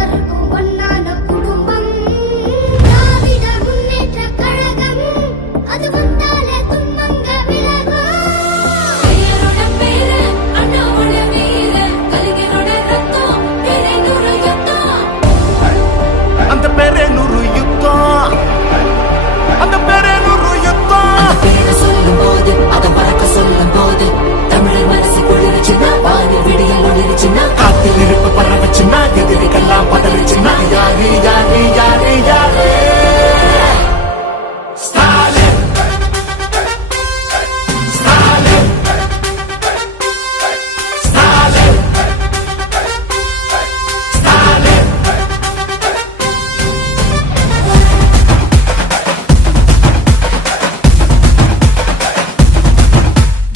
వరకు ఉన్నాను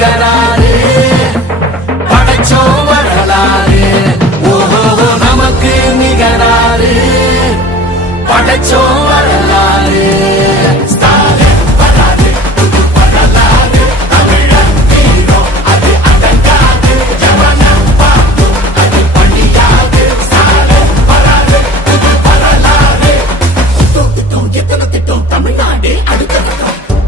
Gana